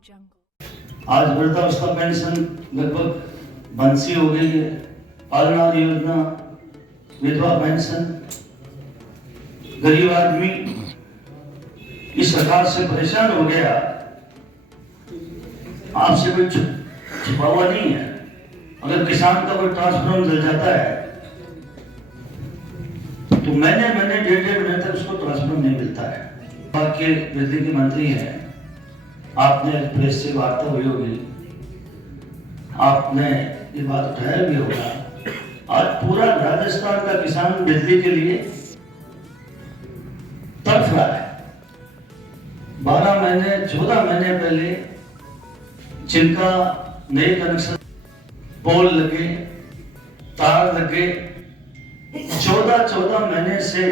आज वृद्धावस्था पेंशन लगभग बंद सी हो गई है। पालना योजना, विधवा पेंशन, गरीब आदमी इस सरकार से परेशान हो गया। आपसे कोई छुपा हुआ नहीं है। अगर किसान का कोई ट्रांसफार्मर जल जाता है तो महीने डेढ़ महीने तक उसको ट्रांसफार्मर नहीं मिलता है। आपके बिजली के मंत्री हैं, आपने प्रेस से वार्ता हुई होगी, आपने ये बात उठाया भी होगा। आज पूरा राजस्थान का किसान बिजली के लिए तड़फ रहा है। 12 महीने 14 महीने पहले जिनका नए कनेक्शन, पोल लगे, तार लगे, 14 महीने से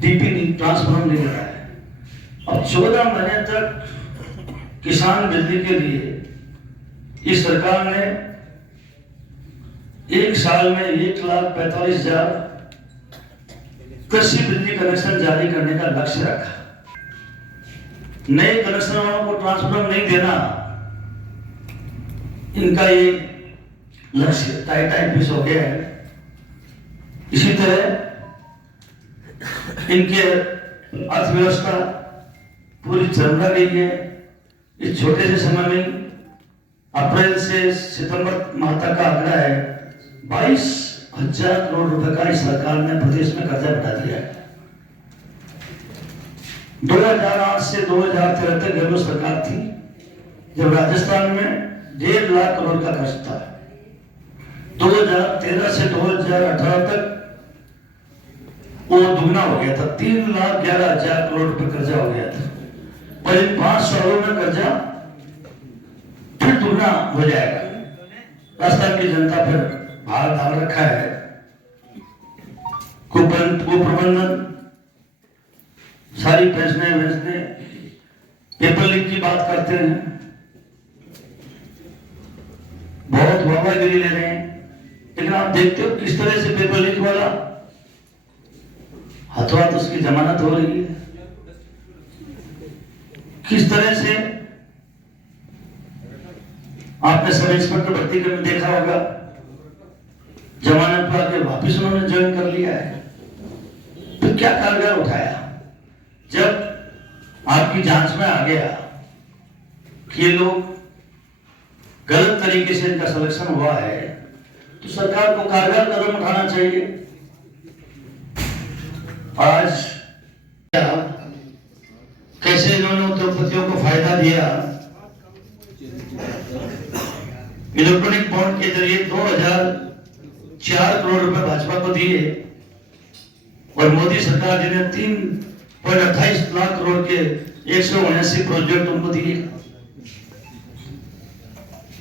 डीपी ट्रांसफार्मर नहीं लगा है। अब 14 महीने तक किसान बिजली के लिए इस सरकार ने एक साल में 1,45,000 कृषि बिजली कनेक्शन जारी करने का लक्ष्य रखा। नए कनेक्शन वालों को ट्रांसफार्मर नहीं देना, इनका ये लक्ष्य टाइट फिक्स हो गया है। इसी तरह इनके अर्थव्यवस्था पूरी चरमरा गई है। इस छोटे से समय में अप्रैल से सितंबर माह तक का आंकड़ा है 22,000 करोड़ रुपए का इस सरकार ने प्रदेश में कर्जा बढ़ा दिया है। 2008 से 2013 तक गहलोत सरकार थी, जब राजस्थान में 1.5 लाख करोड़ का कर्ज था। 2013 से 2018 तक वो दुगना हो गया था, 3,11,000 करोड़ रुपए कर्जा हो गया था। और इन 5 सालों में कर्जा फिर दुगना हो जाएगा। राजस्थान की जनता फिर भार डाल रखा है। कुप्रबंधन, सारी पेंशनें पेपर लीक की बात करते हैं, बहुत वाहवाही ले रहे हैं, लेकिन आप देखते हो किस तरह से पेपर लीक वाला हाथों हाथ उसकी जमानत हो रही है। किस तरह से आपने सब इंस्पेक्टर भर्ती में देखा होगा, जमानत पर आके वापिस उन्होंने ज्वाइन कर लिया है। तो क्या कारगर उठाया? जब आपकी जांच में आ गया कि ये लोग गलत तरीके से इनका सिलेक्शन हुआ है, तो सरकार को कारगर कदम उठाना चाहिए। आज कैसे इन्होंने उद्योगपतियों को फायदा दिया, इलेक्ट्रॉनिक बॉन्ड के जरिए 2,004 करोड़ रुपए भाजपा को दिए और मोदी सरकार जी ने 3.28 लाख करोड़ के 179 प्रोजेक्ट उनको दिए।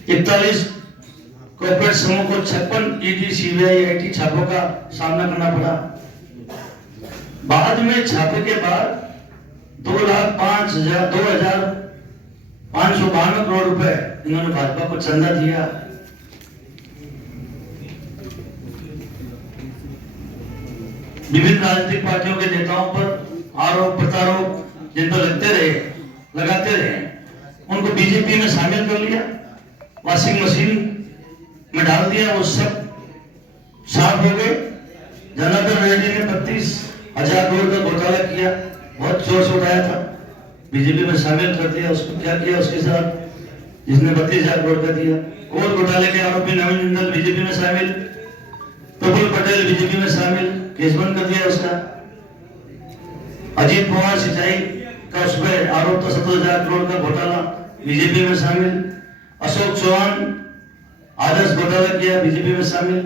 41 कॉर्पोरेट समूह को 56 ईडी, सीबीआई, आईटी छापों का सामना करना पड़ा। बाद में छापे के बाद 2,05,2,552 करोड़ रुपए इन्होंने भाजपा को चंदा दिया। विभिन्न राजनीतिक पार्टियों के नेताओं पर आरोप प्रत्यारोप जिन पर लगाते रहे, उनको बीजेपी में शामिल कर लिया, वॉशिंग मशीन में डाल दिया, वो सब साफ हो गए। जनार्दन रेड्डी ने 32,000 करोड़ का घोटाला किया, बहुत जोर से उठाया था, बीजेपी में शामिल कर दिया। उसको क्या किया उसके साथ, जिसने 32,000 करोड़ का दिया। और घोटाले के आरोपी नवीन जिंदल बीजेपी में शामिल, प्रफुल्ल पटेल बीजेपी में शामिल, केस बंद कर दिया उसका। अजीत पवार सिंचाई का उस पर आरोप था, 17,000 करोड़ का घोटाला, बीजेपी में शामिल। अशोक चौहान आदर्श घोटाला किया, बीजेपी में शामिल।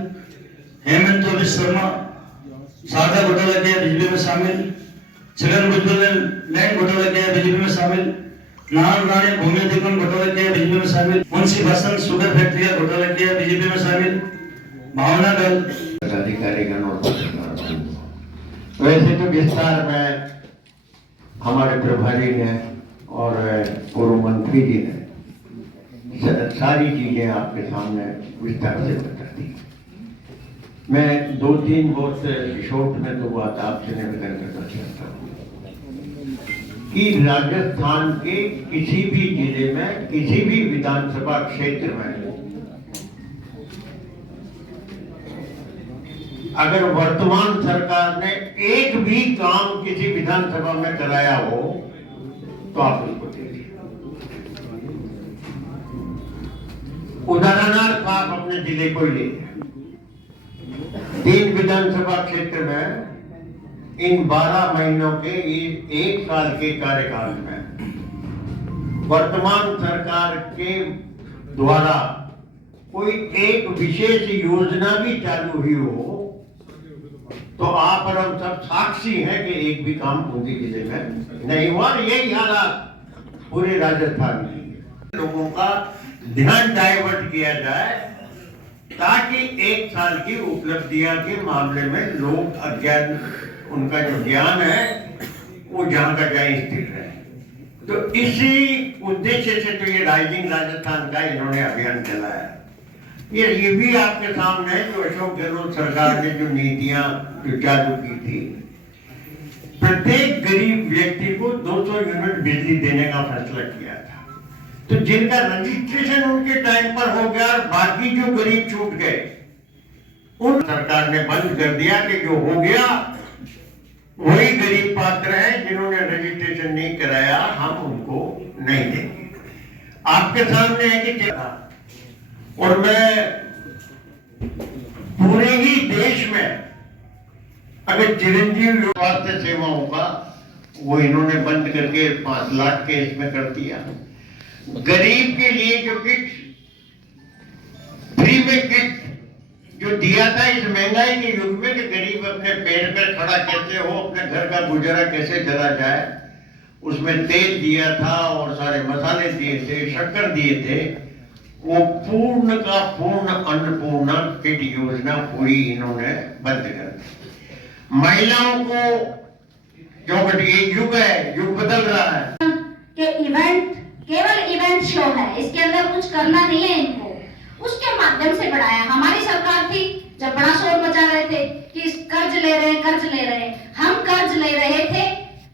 हेमंत शर्मा सारदा घोटाला किया, बीजेपी में शामिल। छगन भुजबल ने लैंड घोटाला किया, बीजेपी में शामिल। नारायण राणे भूमि अधिग्रहण घोटाला किया, बीजेपी में शामिल। मुंशी भाषण शुगर फैक्ट्री का घोटाला किया, बीजेपी में शामिल। भावना दल अधिकारीगण और वैसे तो विस्तार में हमारे प्रभारी ने और पूर्व मंत्री जी ने सारी चीजें आपके सामने विस्तार से बता दी। मैं 2-3 बहुत शॉर्ट में तो बात आपसे निवेदन करना चाहता हूँ। कि राजस्थान के किसी भी जिले में, किसी भी विधानसभा क्षेत्र में अगर वर्तमान सरकार ने एक भी काम किसी विधानसभा में कराया हो तो आप उसको देखिए। उदाहरणार्थ आप अपने जिले को ही लीजिए। 3 विधानसभा क्षेत्र में इन 12 महीनों के 1 साल के कार्यकाल में वर्तमान सरकार के द्वारा कोई एक विशेष योजना भी चालू हुई हो तो आप और हम सब साक्षी हैं कि एक भी काम बूंदी जिले में नहीं हुआ। यही हालात पूरे राजस्थान में। लोगों का ध्यान डाइवर्ट किया जाए ताकि 1 साल की उपलब्धियां के मामले में लोग अज्ञान, उनका जो ज्ञान है वो जहां का जहां स्थिर रहे। तो इसी उद्देश्य से तो ये राइजिंग राजस्थान का इन्होंने अभियान चलाया। ये भी आपके सामने है जो अशोक गहलोत सरकार ने जो नीतियां जो चालू की थी। प्रत्येक गरीब व्यक्ति को 200 यूनिट बिजली देने का फैसला किया था। तो जिनका रजिस्ट्रेशन उनके टाइम पर हो गया और बाकी जो गरीब छूट गए उन सरकार ने बंद कर दिया कि जो हो गया वही गरीब पात्र हैं, जिन्होंने रजिस्ट्रेशन नहीं कराया हम उनको नहीं देंगे। आपके सामने है कि और मैं पूरे ही देश में अगर चिरंजीव स्वास्थ्य सेवाओं का वो इन्होंने बंद करके 5 लाख के इसमें कर दिया। गरीब के लिए जो किट फ्री में किट जो दिया था इस महंगाई के युग में कि गरीब अपने पैर पर खड़ा कैसे हो, अपने घर का गुजारा कैसे चला जाए, उसमें तेल दिया था और सारे मसाले दिए थे, शक्कर दिए थे। वो पूर्ण का पूर्ण अन्नपूर्णा किट योजना पूरी इन्होंने बंद कर दी। महिलाओं को जो ये युग है, युग बदल रहा है कि इवेंट केवल इवेंट शो है, इसके अंदर कुछ करना नहीं है इनको, उसके माध्यम से बढ़ाया। हमारी सरकार थी जब बड़ा शोर मचा रहे थे कि कर्ज ले रहे हैं, कर्ज ले रहे हैं। हम कर्ज ले रहे थे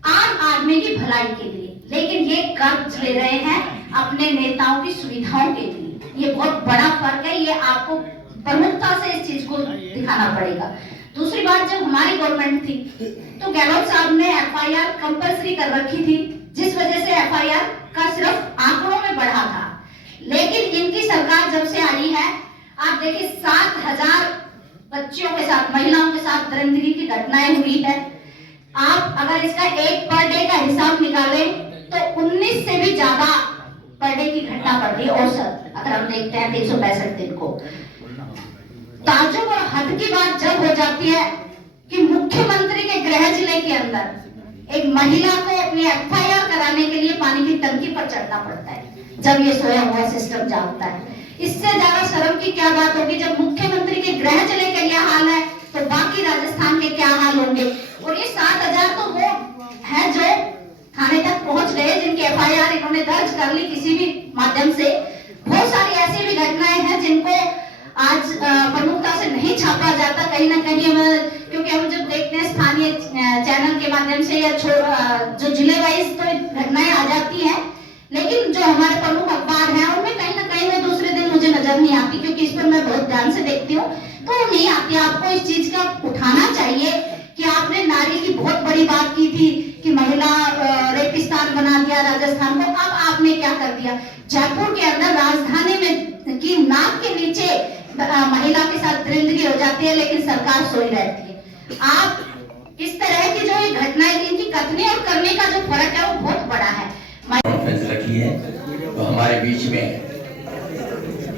आम आदमी की भलाई के लिए, लेकिन ये कर्ज ले रहे हैं अपने नेताओं की सुविधाओं के लिए। ये बहुत बड़ा फर्क है, ये आपको प्रमुखता से इस चीज को दिखाना पड़ेगा। दूसरी बात, जब हमारी गवर्नमेंट थी तो गहलोत साहब ने एफआईआर कंपलसरी कर रखी थी, जिस वजह से एफआईआर का सिर्फ आंकड़ों में बढ़ा था। लेकिन इनकी सरकार जब से आई है, आप देखिए 7000 बच्चियों के साथ, महिलाओं के साथ दरिंदगी की घटनाएं हुई है। आप अगर इसका 1 पर डे का हिसाब निकालें तो 19 से भी ज्यादा पर डे की घटना बढ़ती है औसत, अगर हम देखते हैं 365 दिन को। ताज्जुब और हद की बात जब हो जाती है कि मुख्यमंत्री के गृह जिले के अंदर एक महिला को अपनी एफआईआर कराने के लिए पानी की टंकी पर चढ़ना पड़ता है, जब ये सोया हुआ सिस्टम जागता है। इससे ज्यादा शर्म की क्या बात होगी जब मुख्यमंत्री के गृह जिले का यह हाल है तो बाकी राजस्थान के क्या हाल होंगे। और ये 7000 तो वो है जो थाने तक पहुंच गए, जिनकी एफआईआर इन्होंने दर्ज कर ली किसी भी माध्यम से। बहुत सारी ऐसी भी घटनाएं हैं जिनको आज प्रमुखता से नहीं छापा जाता कहीं ना कहीं, क्योंकि हम जब देखते हैं स्थानीय चैनल के माध्यम से या जो जिले वाइज तो घटनाएं आ जाती हैं, लेकिन जो हमारे प्रमुख अखबार हैं उनमें कहीं ना कहीं वो दूसरे दिन मुझे नजर नहीं आती, क्योंकि इस पर मैं बहुत ध्यान से देखती हूँ तो नहीं आती। आपको इस चीज का उठाना चाहिए कि आपने नारी की बहुत बड़ी बात की थी कि महिला रेपिस्तान बना दिया राजस्थान को। अब आपने क्या कर दिया, जयपुर के अंदर राजधानी में की नाक के नीचे महिला के साथ दरिंदगी हो जाती है, लेकिन सरकार सोई रहती है। आप इस तरह की जो ये घटनाएं, इनकी कथनी और करने का जो फर्क है वो बहुत बड़ा है। कॉन्फ्रेंस रखी है तो हमारे बीच में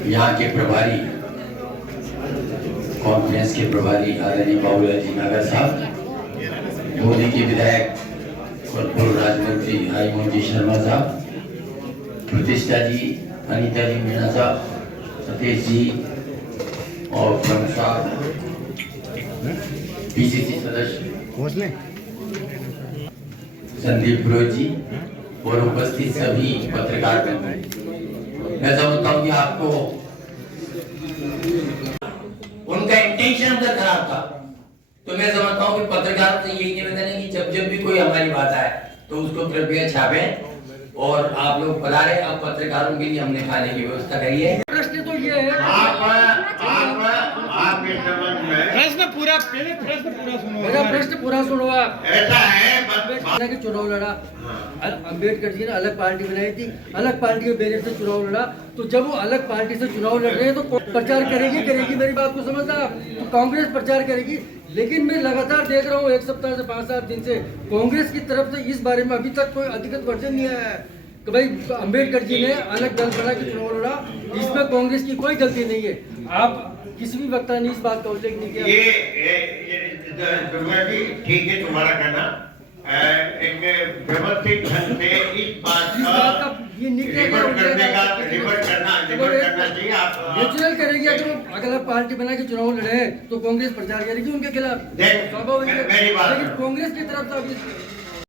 यहाँ के प्रभारी, कॉन्फ्रेंस के प्रभारी आदरणीय बाबूलाल नगर साहब, मोदी के विधायक और पूर्व राज्य मंत्री आई मोदी शर्मा साहब, प्रतिष्ठा जी, अनीता जी मीणा साहब, सतीश जी और प्रमुख साहब, पीसीसी सदस्य संदीप पुरोहित जी और उपस्थित सभी पत्रकार मित्र, मैं समझता हूँ कि आपको उनका इंटेंशन उधर खराब था, तो मैं समझता हूँ कि पत्रकार से यही निवेदन है कि जब जब भी कोई हमारी बात आए तो उसको कृपया छापें। और आप लोग पधारे, अब पत्रकारों के लिए हमने खाने की व्यवस्था करी है। प्रश्न तो ये है, आपके संबंध में प्रश्न पूरा सुनो, मेरा प्रश्न पूरा सुनो आप। ऐसा है अम्बेडकर के चुनाव लड़ा, अम्बेडकर जी ने अलग पार्टी बनाई थी, अलग पार्टी के बैनर से चुनाव लड़ा, तो जब वो अलग पार्टी से चुनाव लड़ रहे हैं तो प्रचार करेगी, मेरी बात को समझना आप। तो कांग्रेस प्रचार करेगी, लेकिन मैं लगातार देख रहा हूँ 1 सप्ताह से 5-7 दिन से कांग्रेस की तरफ से इस बारे में अभी तक कोई अधिकृत वर्जन नहीं आया है कि भाई अम्बेडकर जी ने अलग दल बना के चुनाव लड़ा, इसमें कांग्रेस की कोई गलती नहीं है। आप किसी भी वक्ता ने इस बात का उल्लेख नहीं किया। ये ठीक है तुम्हारा कहना, एक व्यवस्थित ढंग से इस बात का ये रिवर्ट करना चाहिए। आप नेचुरल करेगी, अगर अगला पार्टी बना के चुनाव लड़े तो कांग्रेस प्रचार करेगी उनके खिलाफ, देख, स्वाभाविक है। मेरी बात लेकिन कांग्रेस की तरफ से अभी